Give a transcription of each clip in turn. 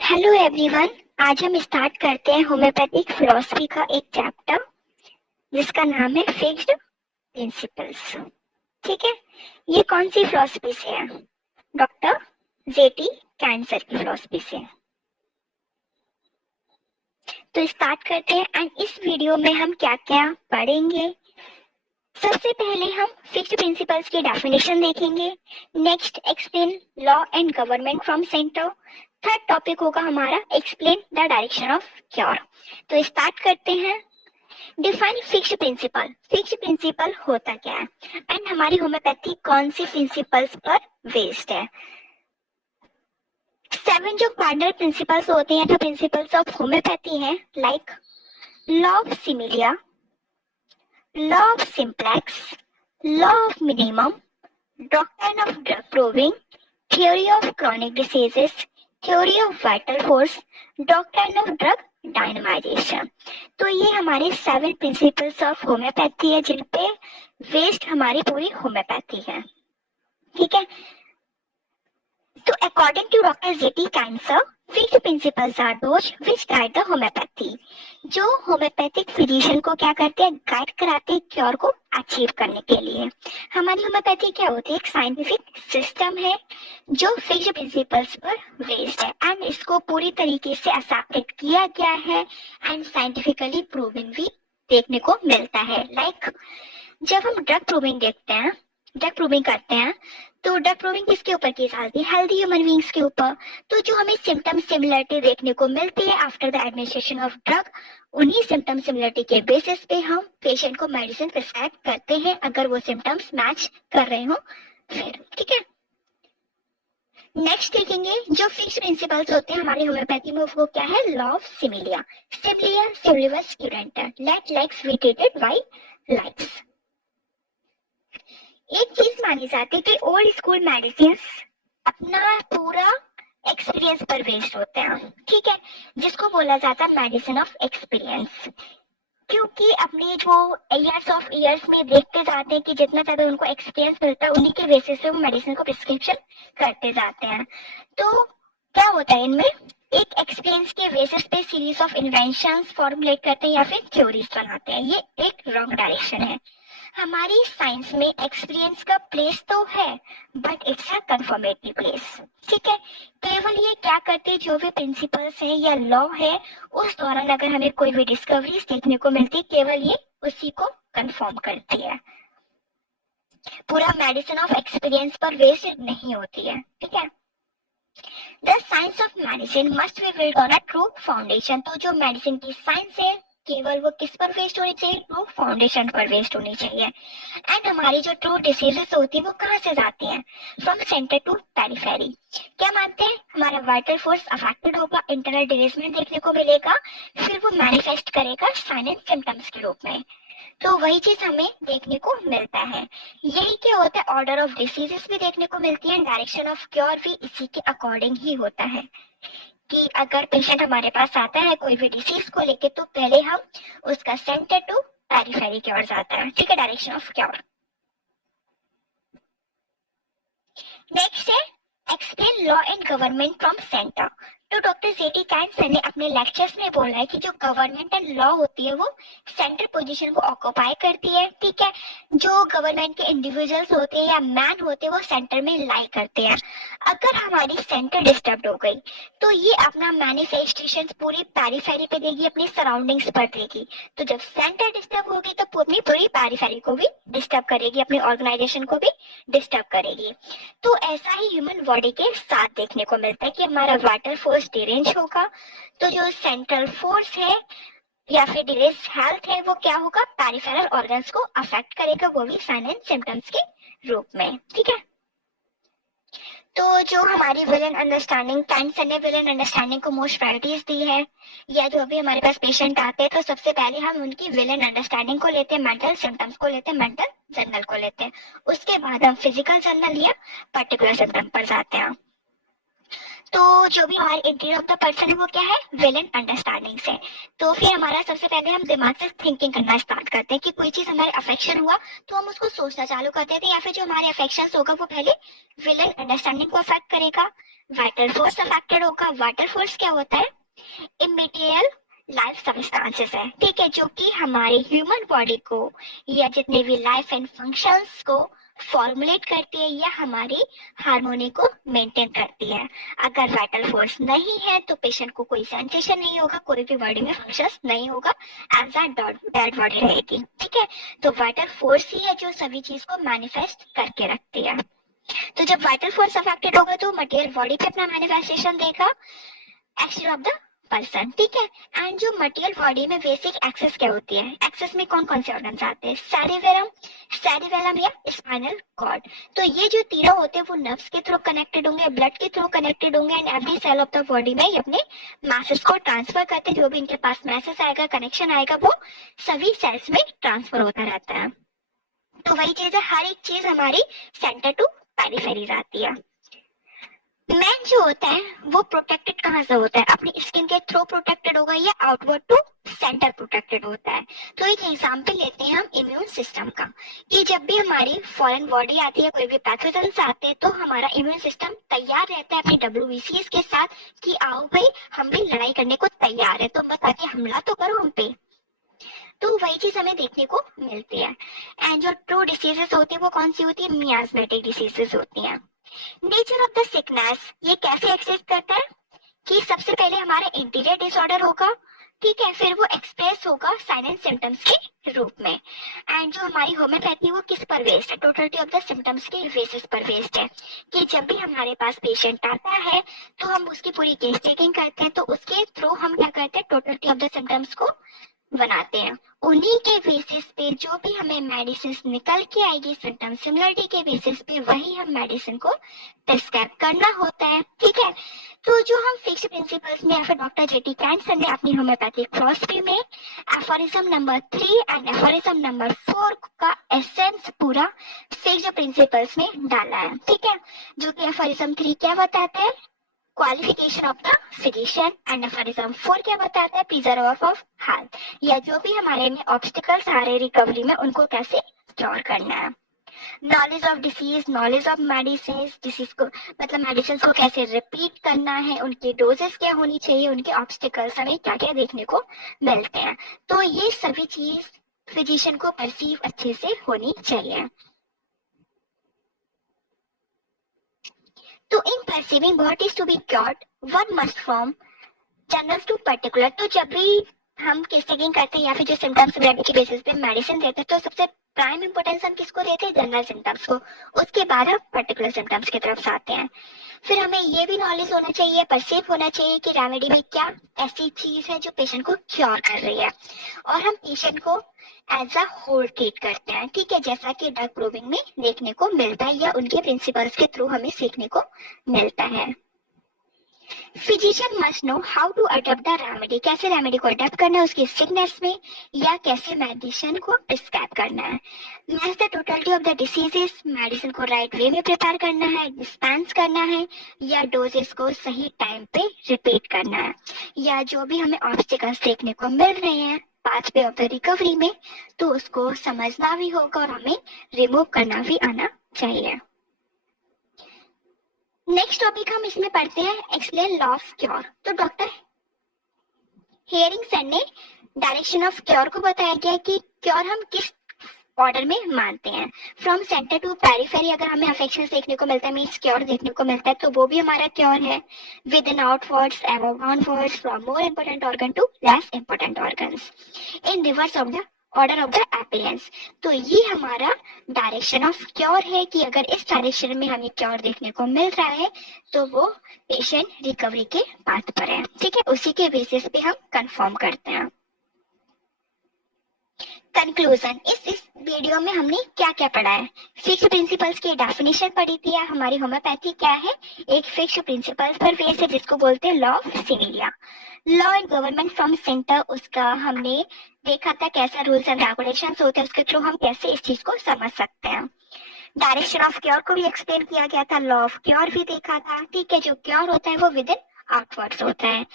Hello everyone. आज हम start करते हैं होम्योपैथिक फिलॉसफी का एक चैप्टर जिसका नाम है फिक्स्ड प्रिंसिपल्स। ठीक है, ये कौन सी फिलॉसफी से है? डॉक्टर जेटी कैंसर की फिलॉसफी से है। तो स्टार्ट करते हैं एंड इस वीडियो में हम क्या क्या पढ़ेंगे। सबसे पहले हम फिक्स्ड प्रिंसिपल्स की डेफिनेशन देखेंगे। Next explain law and government from centre. Third topic होगा हमारा explain the direction of cure. तो स्टार्ट करते हैं। Define fixed principle. Fixed principle होता क्या है एंड हमारी होम्योपैथी कौन सी प्रिंसिपल्स पर बेस्ड है। 7 जो कार्डिनल प्रिंसिपल्स होते हैं, जो प्रिंसिपल्स ऑफ होम्योपैथी है, like law of similia, law of simplex, law of minimum, doctrine of drug proving, theory of chronic diseases, theory of vital force, doctrine of drug dynamization। तो ये हमारे 7 principles of homeopathy है जिन पे based हमारी पूरी homeopathy है। ठीक है, तो according to doctor JT cancer, fixed principles are those which guide the homoeopathy. जो होम्योपैथिक फिजिशियन को क्या करते हैं, गाइड कराते हैं क्योर को अचीव करने के लिए। हमारी होम्योपैथी क्या होती है, एक साइंटिफिक सिस्टम है जो फिक्स्ड प्रिंसिपल्स पर बेस्ड है एंड इसको पूरी तरीके से एक्सेप्टेड किया गया है एंड साइंटिफिकली प्रूवन भी देखने को मिलता है। लाइक जब हम ड्रग प्रूविंग देखते हैं, ड्रग प्रूविंग करते हैं, तो ड्रग प्रूविंग किसके ऊपर की जाती है, हेल्दी ह्यूमन बींग्स के ऊपर। तो जो हमें सिम्टम सिमिलरिटी देखने को मिलती है after the administration of drug, उन्हीं सिम्टम सिमिलरिटी के बेसिस पे हम पेशेंट को मेडिसिन प्रिस्क्राइब करते हैं अगर वो सिम्टम्स मैच कर रहे हो फिर। ठीक है, नेक्स्ट देखेंगे जो फिक्स्ड प्रिंसिपल्स होते हैं हमारी होम्योपैथी में, वो क्या है, law of similia. Similia similibus curentur, let likes be treated by likes. एक चीज मानी जाती है कि ओल्ड स्कूल मेडिसिन अपना पूरा एक्सपीरियंस पर बेस्ड होते हैं। ठीक है, जिसको बोला जाता है मेडिसिन ऑफ एक्सपीरियंस, क्योंकि अपने जो ईयर्स ऑफ ईयर्स में देखते जाते हैं कि जितना ज्यादा उनको एक्सपीरियंस मिलता है उन्हीं के बेसिस से वो मेडिसिन को प्रिस्क्रिप्शन करते जाते हैं। तो क्या होता है इनमें, एक एक्सपीरियंस के बेसिस पे सीरीज ऑफ इन्वेंशंस फॉर्मुलेट करते हैं या फिर थ्योरीज बनाते हैं। ये एक रॉन्ग डायरेक्शन है। हमारी साइंस में एक्सपीरियंस का प्लेस तो है but it's a confirmatory place. ठीक है, केवल ये क्या करते हैं, जो भी प्रिंसिपल्स है या लॉ है, उस दौरान अगर हमें कोई भी डिस्कवरीज देखने को मिलती है, केवल ये उसी को कंफर्म करती है, पूरा मेडिसिन ऑफ एक्सपीरियंस पर बेस्ड नहीं होती है। ठीक है, the science of medicine must be build on a true foundation. तो जो मेडिसिन की साइंस है केवल वो किस पर बेस्ड होनी चाहिए, ट्रू फाउंडेशन पर बेस्ड होनी चाहिए। एंड हमारी जो ट्रू डिसीजेस होती है वो कहाँ से जाती हैं, फ्रॉम सेंटर टू पेरिफेरी। क्या मानते हैं, हमारा वाइटल फोर्स अफेक्टेड होगा, इंटरनल डिरेसमेंट देखने को मिलेगा, फिर वो मैनिफेस्ट करेगा साइन एंड सिम्टम्स के रूप में। तो वही चीज हमें देखने को मिलता है। यही क्या होता है, ऑर्डर ऑफ डिसीजेस भी देखने को मिलती है, डायरेक्शन ऑफ क्योर भी इसी के अकॉर्डिंग ही होता है कि अगर पेशेंट हमारे पास आता है कोई भी डिसीज को लेके, तो पहले हम उसका सेंटर टू पेरिफेरी की ओर जाता है। ठीक है, डायरेक्शन ऑफ क्योर। नेक्स्ट है explain law and government from centre. तो डॉक्टर जेटी कैंसर ने अपने लेक्चर्स में बोला है कि जो गवर्नमेंट एंड लॉ होती है वो सेंटर पोजीशन को ऑक्यूपाई करती है। ठीक है, जो गवर्नमेंट के इंडिविजुअल्स होते हैं या मैन होते हैं वो सेंटर में लाई करते हैं। अगर हमारी सेंटर डिस्टर्ब हो गई तो ये अपना मैनिफेस्टेशन पूरी पेरिफेरी पे देगी, अपनी सराउंडिंग्स पर देगी। तो जब सेंटर डिस्टर्ब होगी तो अपनी पूरी पेरिफेरी को भी डिस्टर्ब करेगी, अपनी ऑर्गेनाइजेशन को भी डिस्टर्ब करेगी। तो ऐसा ही ह्यूमन बॉडी के साथ देखने को मिलता है कि हमारा वाइटल फोर्स डिरेंज होगा, तो जो सेंट्रल फोर्स है या फिर डिरेंज हेल्थ है वो क्या होगा, पेरिफेरल ऑर्गन्स को अफेक्ट करेगा, वो भी साइन एंड सिम्टम्स के रूप में। ठीक है, तो जो हमारी विलन अंडरस्टैंडिंग, कैंसर ने विलन अंडरस्टैंडिंग को मोस्ट प्रायोरिटीज दी है, या जो भी हमारे पास पेशेंट आते हैं तो सबसे पहले हम उनकी विलन अंडरस्टैंडिंग को लेते हैं, मेंटल सिम्टम्स को लेते हैं, मेंटल जर्नल को लेते हैं, उसके बाद हम फिजिकल जर्नल या पर्टिकुलर सिम्टम पर जाते हैं। तो तो जो भी हमारे इंटीरियर ऑफ द पर्सन है वो क्या है, विल एंड अंडरस्टैंडिंग से। तो फिर हमारा सबसे पहले हम दिमाग से थिंकिंग करना स्टार्ट करते हैं कि कोई चीज हमारे अफेक्शन हुआ तो हम उसको सोचना चालू कर देते हैं, या फिर जो हमारे अफेक्शन होगा वो पहले विल एंड अंडरस्टैंडिंग को अफेक्ट करेगा। वाइटल फोर्स अफेक्टेड होगा। वाइटल फोर्स क्या होता है, इमीडिएट लाइफ सब्सटेंसेस है, ठीक है, जो कि हमारे ह्यूमन बॉडी को या जितने भी लाइफ एंड फंक्शंस को फॉर्मुलेट करती है या हमारी हार्मोनी को मेंटेन करती है। अगर वाइटल फोर्स नहीं है तो पेशेंट को कोई सेंसेशन नहीं होगा, कोई भी बॉडी में फंक्शंस नहीं होगा, एज अ डेड बॉडी रहेगी, ठीक है। तो वाइटल फोर्स ही है जो सभी चीज को मैनिफेस्ट करके रखती है। तो जब वाइटल फोर्स अफेक्टेड होगा तो मटेरियल बॉडी पे अपना मैनिफेस्टेशन देगा, एक्शन ऑफ द पर्सन, ठीक है। एंड जो मटेरियल बॉडी में बेसिक एक्सेस क्या होती है, एक्सेस में कौन कौन से ऑर्गन्स आते हैं, सेरिबेलम या स्पाइनल कॉर्ड। तो ये जो तीनों होते हैं वो नर्व्स के थ्रू कनेक्टेड होंगे, ब्लड के थ्रू कनेक्टेड होंगे, and every cell of the body में ये अपने मैसेज को ट्रांसफर करते हैं। जो भी इनके पास मैसेज आएगा, कनेक्शन आएगा, वो सभी सेल्स में ट्रांसफर होता रहता है। तो वही चीज है, हर एक चीज हमारी सेंटर टू पेरिफेरी आती है। मैन जो होता है वो प्रोटेक्टेड कहाँ से होता है, अपनी स्किन के थ्रू प्रोटेक्टेड होगा या आउटवर्ड टू सेंटर प्रोटेक्टेड होता है। तो एक एग्जांपल लेते हैं हम इम्यून सिस्टम का, कि जब भी हमारी फॉरेन बॉडी आती है, कोई भी पैथोजेंस आते हैं, तो हमारा इम्यून सिस्टम तैयार रहता है अपने WBCs के साथ कि आओ भाई हम भी लड़ाई करने को तैयार है, तो बस आके हमला तो करो हम पे। तो वही चीज हमें देखने को मिलती है। एंड जो ट्रू डिसीजेस होती है वो कौन सी होती है, मियास्मेटिक डिसीजेस होती है। नेचर ऑफ द सिकनेस ये कैसे एक्सेस करता है कि सबसे पहले हमारा इंटीरियर डिसऑर्डर होगा, ठीक है, फिर वो एक्सप्रेस होगा साइन एंड सिम्टम्स के रूप में। एंड जो हमारी होम्योपैथी वो किस पर बेस्ड है, टोटलिटी ऑफ द सिम्टम्स के बेसिस पर बेस्ड है, कि जब भी हमारे पास पेशेंट आता है तो हम उसकी पूरी केस टेकिंग करते हैं, तो उसके थ्रू हम क्या करते हैं, टोटलिटी ऑफ द सिम्टम्स को बनाते हैं। उन्हीं के बेसिस पे जो भी हमें मेडिसिन निकल के आएगी सिम्टम सिमिलरिटी के बेसिस पे, वही हम मेडिसिन को प्रिस्क्राइब करना होता है, ठीक है। तो जो हम फिक्स प्रिंसिपल्स में या फिर डॉक्टर जेटी कैंसर ने अपनी होम्योपैथिक फिलॉसफी में aphorism number 3 and aphorism number 4 का एसेंस पूरा फिक्स प्रिंसिपल्स में डाला है, ठीक है। जो कि एफोरिज्म 3 क्या बताता है, qualification of the physician, and aphorism 4 क्या बताता है, प्रिजर्व ऑफ हेल्थ, या जो भी हमारे में ऑब्स्टिकल्स आ रहे रिकवरी में उनको कैसे क्योर करना है। Knowledge of disease, knowledge of medicine, disease को मतलब मेडिसिन को कैसे रिपीट करना है, उनकी डोजेस क्या होनी चाहिए, उनके ऑब्स्टिकल्स हमें क्या क्या देखने को मिलते हैं। तो ये सभी चीज फिजिशियन को परसीव अच्छे से होनी चाहिए। तो in perceiving what is to be cured, one must from general to particular. तो जब भी हम केस टेकिंग करते हैं या फिर जो सिम्टम्स के बेसिस पे मेडिसिन देते हैं, तो सबसे प्राइम इंपोर्टेंस हम किसको देते हैं, जनरल सिम्टम्स को, उसके बाद हम पर्टिकुलर सिम्टम्स की तरफ आते हैं। फिर हमें ये भी नॉलेज होना चाहिए, परसीव होना चाहिए कि रेमेडी में क्या ऐसी चीज है जो पेशेंट को क्योर कर रही है, और हम पेशेंट को एज अ होल ट्रीट करते हैं, ठीक है, जैसा कि ड्रग प्रूविंग में देखने को मिलता है या उनके प्रिंसिपल्स के थ्रू हमें सीखने को मिलता है। Physician must know how to adopt the remedy, कैसे रेमेडी को अडॉप्ट करना है उसकी सिकनेस में, या कैसे मेडिसिन को प्रिस्क्राइब करना है। Match the totality of the diseases, medicine को राइट वे में प्रिपेयर करना है, डिस्पेंस करना है, या डोजेस को सही टाइम पे रिपीट करना है, या जो भी हमें ऑब्स्टिकल्स देखने को मिल रहे हैं पाथवे ऑफ द रिकवरी में, तो उसको समझना भी होगा और हमें रिमूव करना भी आना चाहिए। नेक्स्ट टॉपिक हम इसमें पढ़ते हैं एक्सप्लेन लॉ ऑफ क्योर। तो डॉक्टर हेयरिंग्सन ने डायरेक्शन ऑफ क्योर को बताया गया कि क्योर हम किस ऑर्डर में मानते हैं, फ्रॉम सेंटर टू पेरिफेरी। अगर हमें अफेक्शन देखने को मिलता है, मीन्स क्योर देखने को मिलता है, तो वो भी हमारा क्योर है। Within outwards, above downwards, from more important organ to less important organs, in reverse of the order of the appearance. तो ये हमारा डायरेक्शन ऑफ क्योर है कि अगर इस डायरेक्शन में हमें क्योर देखने को मिल रहा है तो वो पेशेंट रिकवरी के पाथ पर है, ठीक है, उसी के बेसिस पे हम कंफर्म करते हैं। कंक्लूजन, इस वीडियो में हमने क्या क्या पढ़ा है, फिक्स प्रिंसिपल्स की डेफिनेशन पढ़ी थी, या हमारी होम्योपैथी क्या है, एक फिक्स प्रिंसिपल्स पर बेस है जिसको बोलते हैं law of सिनेरिया। Law and government from centre, उसका हमने देखा था कैसा रूल्स एंड रेगुलेशंस होते हैं, उसके थ्रू हम कैसे इस चीज को समझ सकते हैं। डायरेक्शन ऑफ क्योर को भी एक्सप्लेन किया गया था, लॉ ऑफ क्योर भी देखा था, ठीक है, जो क्योर होता है वो विद इन आउटवर्ड्स होता है।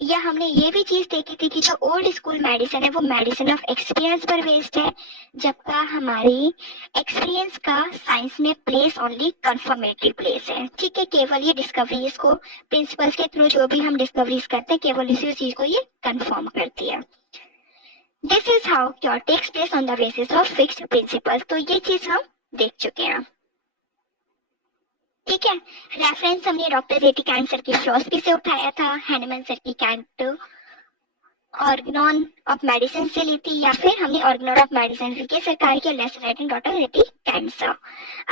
या हमने ये भी चीज देखी थी कि जो ओल्ड स्कूल मेडिसिन है वो मेडिसिन ऑफ एक्सपीरियंस पर बेस्ड है, जबकि हमारी एक्सपीरियंस का साइंस में प्लेस ओनली कंफर्मेटिव प्लेस है। ठीक है, केवल ये डिस्कवरीज को प्रिंसिपल्स के थ्रू जो भी हम डिस्कवरीज करते हैं केवल इसी चीज को ये कंफर्म करती है। This is how cure takes place on the basis of fixed principle. तो ये चीज हम देख चुके हैं। ठीक है, रेफरेंस हमने डॉक्टर जेटी कैंट सर की फिलॉसफी से उठाया था, हैनेमन सर की कैंट ऑर्गेनॉन ऑफ मेडिसिन से ली थी, या फिर हमने ऑर्गेनॉन ऑफ मेडिसिन के सरकार के lesson writing doctor JT Kent sir.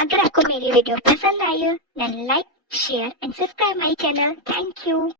अगर आपको मेरी वीडियो पसंद आई हो then like share and subscribe my channel. Thank you.